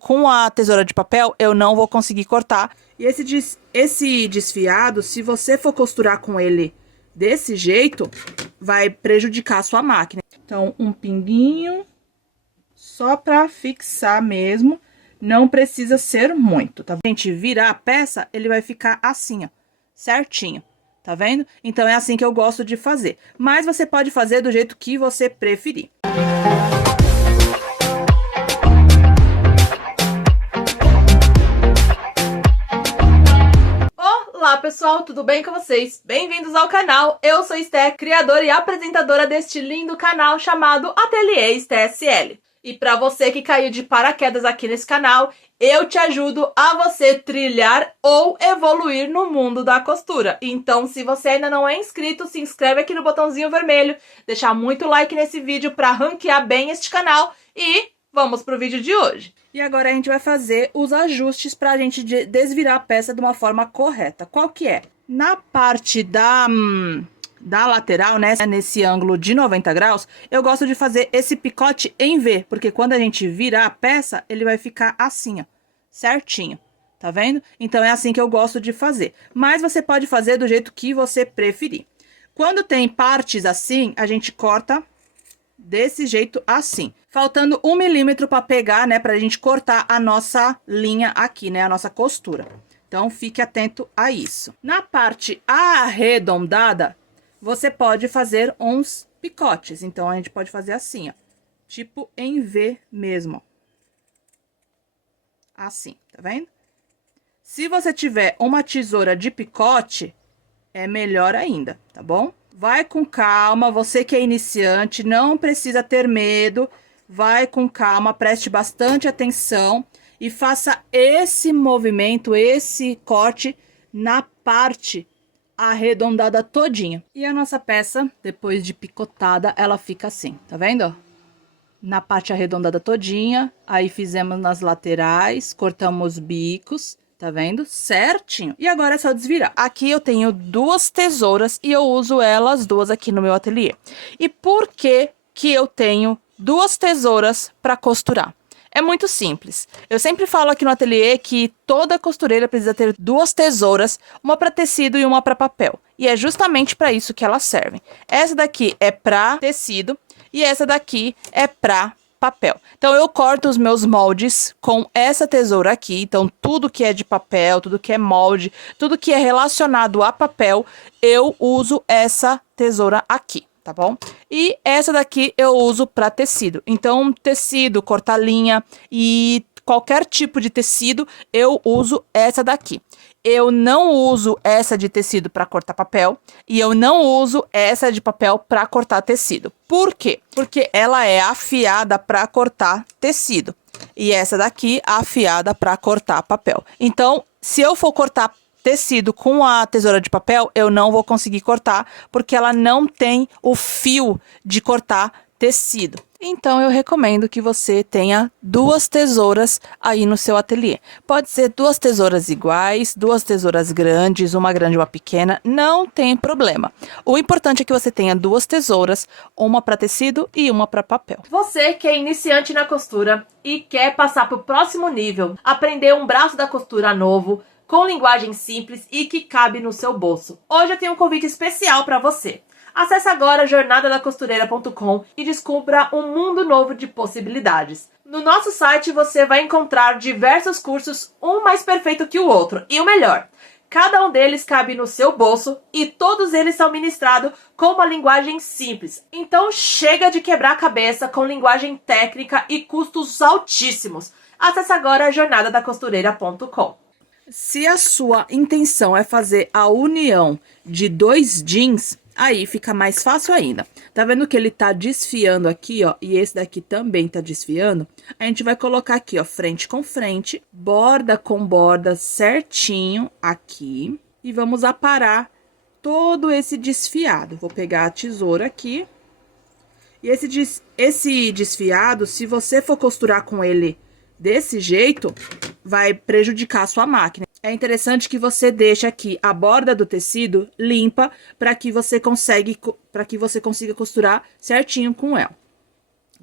Com a tesoura de papel, eu não vou conseguir cortar. E esse desfiado, se você for costurar com ele desse jeito, vai prejudicar a sua máquina. Então, um pinguinho, só pra fixar mesmo, não precisa ser muito, tá? A gente virar a peça, ele vai ficar assim, ó, certinho, tá vendo? Então, é assim que eu gosto de fazer. Mas você pode fazer do jeito que você preferir. Olá pessoal, tudo bem com vocês? Bem-vindos ao canal, eu sou Esté, criadora e apresentadora deste lindo canal chamado Ateliê Esté SL. E para você que caiu de paraquedas aqui nesse canal, eu te ajudo a você trilhar ou evoluir no mundo da costura. Então, se você ainda não é inscrito, se inscreve aqui no botãozinho vermelho, deixar muito like nesse vídeo para ranquear bem este canal e vamos pro vídeo de hoje. E agora a gente vai fazer os ajustes para a gente desvirar a peça de uma forma correta. Qual que é? Na parte da lateral, né, nesse ângulo de 90 graus, eu gosto de fazer esse picote em V, porque quando a gente virar a peça, ele vai ficar assim, ó, certinho, tá vendo? Então é assim que eu gosto de fazer. Mas você pode fazer do jeito que você preferir. Quando tem partes assim, a gente corta desse jeito assim, faltando 1 milímetro para pegar, né, pra gente cortar a nossa linha aqui, né, a nossa costura. Então, fique atento a isso. Na parte arredondada, você pode fazer uns picotes. Então, a gente pode fazer assim, ó, tipo em V mesmo. Assim, tá vendo? Se você tiver uma tesoura de picote, é melhor ainda, tá bom? Vai com calma, você que é iniciante, não precisa ter medo. Vai com calma, preste bastante atenção e faça esse movimento, esse corte na parte arredondada todinha. E a nossa peça, depois de picotada, ela fica assim, tá vendo? Na parte arredondada todinha, aí fizemos nas laterais, cortamos bicos. Tá vendo? Certinho. E agora é só desvirar. Aqui eu tenho duas tesouras e eu uso elas duas aqui no meu ateliê. E por que que eu tenho duas tesouras para costurar? É muito simples. Eu sempre falo aqui no ateliê que toda costureira precisa ter duas tesouras, uma para tecido e uma para papel. E é justamente para isso que elas servem. Essa daqui é para tecido e essa daqui é para papel. Então, eu corto os meus moldes com essa tesoura aqui. Então, tudo que é de papel, tudo que é molde, tudo que é relacionado a papel, eu uso essa tesoura aqui, tá bom? E essa daqui eu uso para tecido. Então, tecido, cortar linha e qualquer tipo de tecido, eu uso essa daqui. Eu não uso essa de tecido para cortar papel e eu não uso essa de papel para cortar tecido. Por quê? Porque ela é afiada para cortar tecido e essa daqui afiada para cortar papel. Então, se eu for cortar tecido com a tesoura de papel, eu não vou conseguir cortar porque ela não tem o fio de cortar tecido. Então, eu recomendo que você tenha duas tesouras aí no seu ateliê. Pode ser duas tesouras iguais, duas tesouras grandes, uma grande e uma pequena, não tem problema. O importante é que você tenha duas tesouras, uma para tecido e uma para papel. Você que é iniciante na costura e quer passar para o próximo nível, aprender um braço da costura novo, com linguagem simples e que cabe no seu bolso. Hoje eu tenho um convite especial para você. Acesse agora jornadadacostureira.com e descubra um mundo novo de possibilidades. No nosso site você vai encontrar diversos cursos, um mais perfeito que o outro. E o melhor, cada um deles cabe no seu bolso e todos eles são ministrados com uma linguagem simples. Então chega de quebrar a cabeça com linguagem técnica e custos altíssimos. Acesse agora jornadadacostureira.com. Se a sua intenção é fazer a união de dois jeans, aí fica mais fácil ainda. Tá vendo que ele tá desfiando aqui, ó, e esse daqui também tá desfiando? A gente vai colocar aqui, ó, frente com frente, borda com borda certinho aqui. E vamos aparar todo esse desfiado. Vou pegar a tesoura aqui. E esse desfiado, se você for costurar com ele desse jeito, vai prejudicar a sua máquina. É interessante que você deixe aqui a borda do tecido limpa para que você consiga costurar certinho com ela.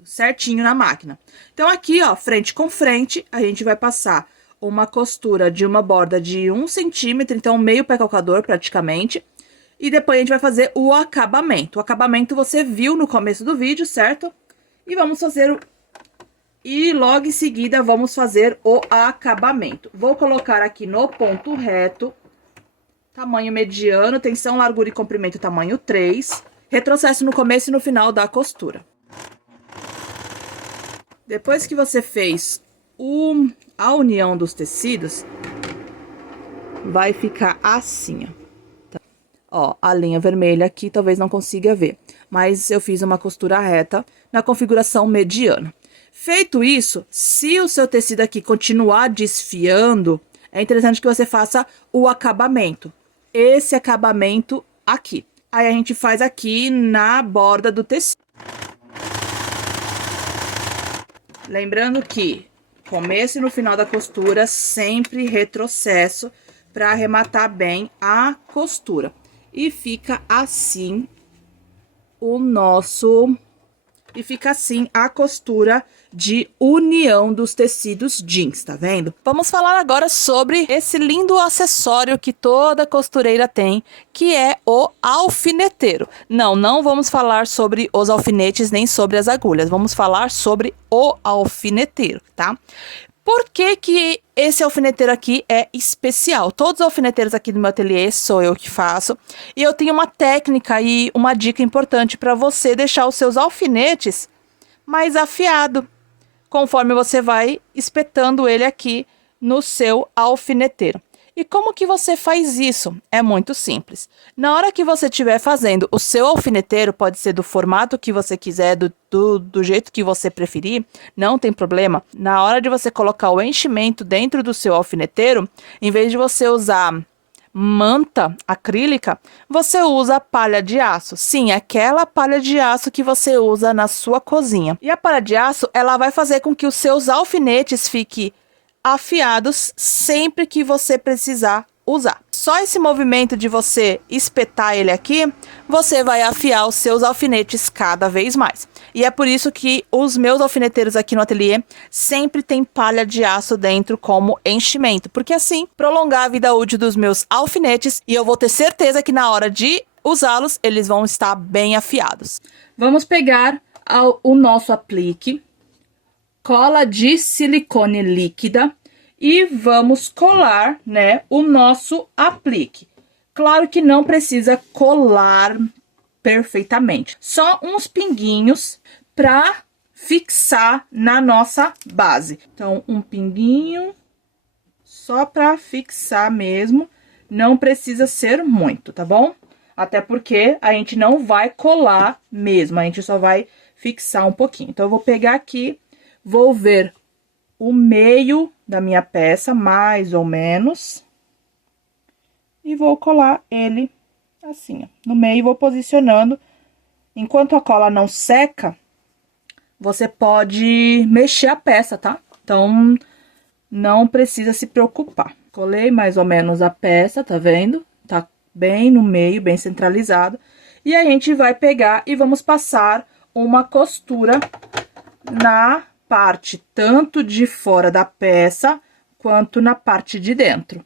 certinho na máquina. Então, aqui, ó, frente com frente, a gente vai passar uma costura de uma borda de 1 centímetro, então meio pé calcador praticamente. E depois a gente vai fazer o acabamento. O acabamento você viu no começo do vídeo, certo? E vamos fazer E logo em seguida vamos fazer o acabamento. Vou colocar aqui no ponto reto, tamanho mediano, tensão, largura e comprimento tamanho 3. Retrocesso no começo e no final da costura. Depois que você fez a união dos tecidos, vai ficar assim, ó. Ó, a linha vermelha aqui talvez não consiga ver, mas eu fiz uma costura reta na configuração mediana. Feito isso, se o seu tecido aqui continuar desfiando, é interessante que você faça o acabamento. Esse acabamento aqui. Aí a gente faz aqui na borda do tecido. Lembrando que começo e no final da costura, sempre retrocesso para arrematar bem a costura. E fica assim a costura de união dos tecidos jeans, tá vendo? Vamos falar agora sobre esse lindo acessório que toda costureira tem, que é o alfineteiro. Não vamos falar sobre os alfinetes nem sobre as agulhas, vamos falar sobre o alfineteiro, tá? Por que que esse alfineteiro aqui é especial? Todos os alfineteiros aqui do meu ateliê sou eu que faço. E eu tenho uma técnica e uma dica importante para você deixar os seus alfinetes mais afiado, conforme você vai espetando ele aqui no seu alfineteiro. E como que você faz isso? É muito simples. Na hora que você estiver fazendo o seu alfineteiro, pode ser do formato que você quiser, do jeito que você preferir, não tem problema. Na hora de você colocar o enchimento dentro do seu alfineteiro, em vez de você usar manta acrílica, você usa palha de aço. Sim, aquela palha de aço que você usa na sua cozinha. E a palha de aço, ela vai fazer com que os seus alfinetes fiquem afiados sempre que você precisar usar. Só esse movimento de você espetar ele aqui, você vai afiar os seus alfinetes cada vez mais. E é por isso que os meus alfineteiros aqui no ateliê sempre tem palha de aço dentro como enchimento, porque assim prolongar a vida útil dos meus alfinetes e eu vou ter certeza que na hora de usá-los, eles vão estar bem afiados. Vamos pegar o nosso aplique, cola de silicone líquida e vamos colar, né, o nosso aplique. Claro que não precisa colar perfeitamente, só uns pinguinhos para fixar na nossa base. Então, um pinguinho só para fixar mesmo, não precisa ser muito, tá bom? Até porque a gente não vai colar mesmo, a gente só vai fixar um pouquinho. Então, eu vou pegar aqui, vou ver o meio da minha peça, mais ou menos, e vou colar ele assim, ó, no meio, vou posicionando. Enquanto a cola não seca, você pode mexer a peça, tá? Então, não precisa se preocupar. Colei mais ou menos a peça, tá vendo? Tá bem no meio, bem centralizado. E a gente vai pegar e vamos passar uma costura na parte tanto de fora da peça quanto na parte de dentro.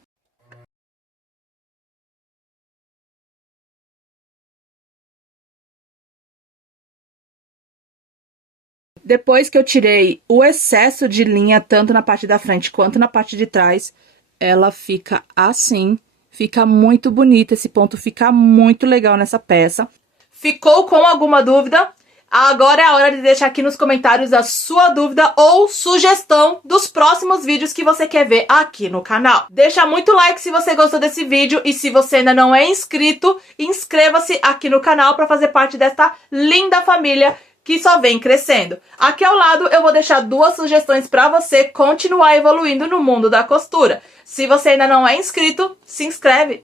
Depois que eu tirei o excesso de linha, tanto na parte da frente quanto na parte de trás, ela fica assim, fica muito bonita, esse ponto fica muito legal nessa peça. Ficou com alguma dúvida? Agora é a hora de deixar aqui nos comentários a sua dúvida ou sugestão dos próximos vídeos que você quer ver aqui no canal. Deixa muito like se você gostou desse vídeo e se você ainda não é inscrito, inscreva-se aqui no canal para fazer parte desta linda família que só vem crescendo. Aqui ao lado eu vou deixar 2 sugestões para você continuar evoluindo no mundo da costura. Se você ainda não é inscrito, se inscreve.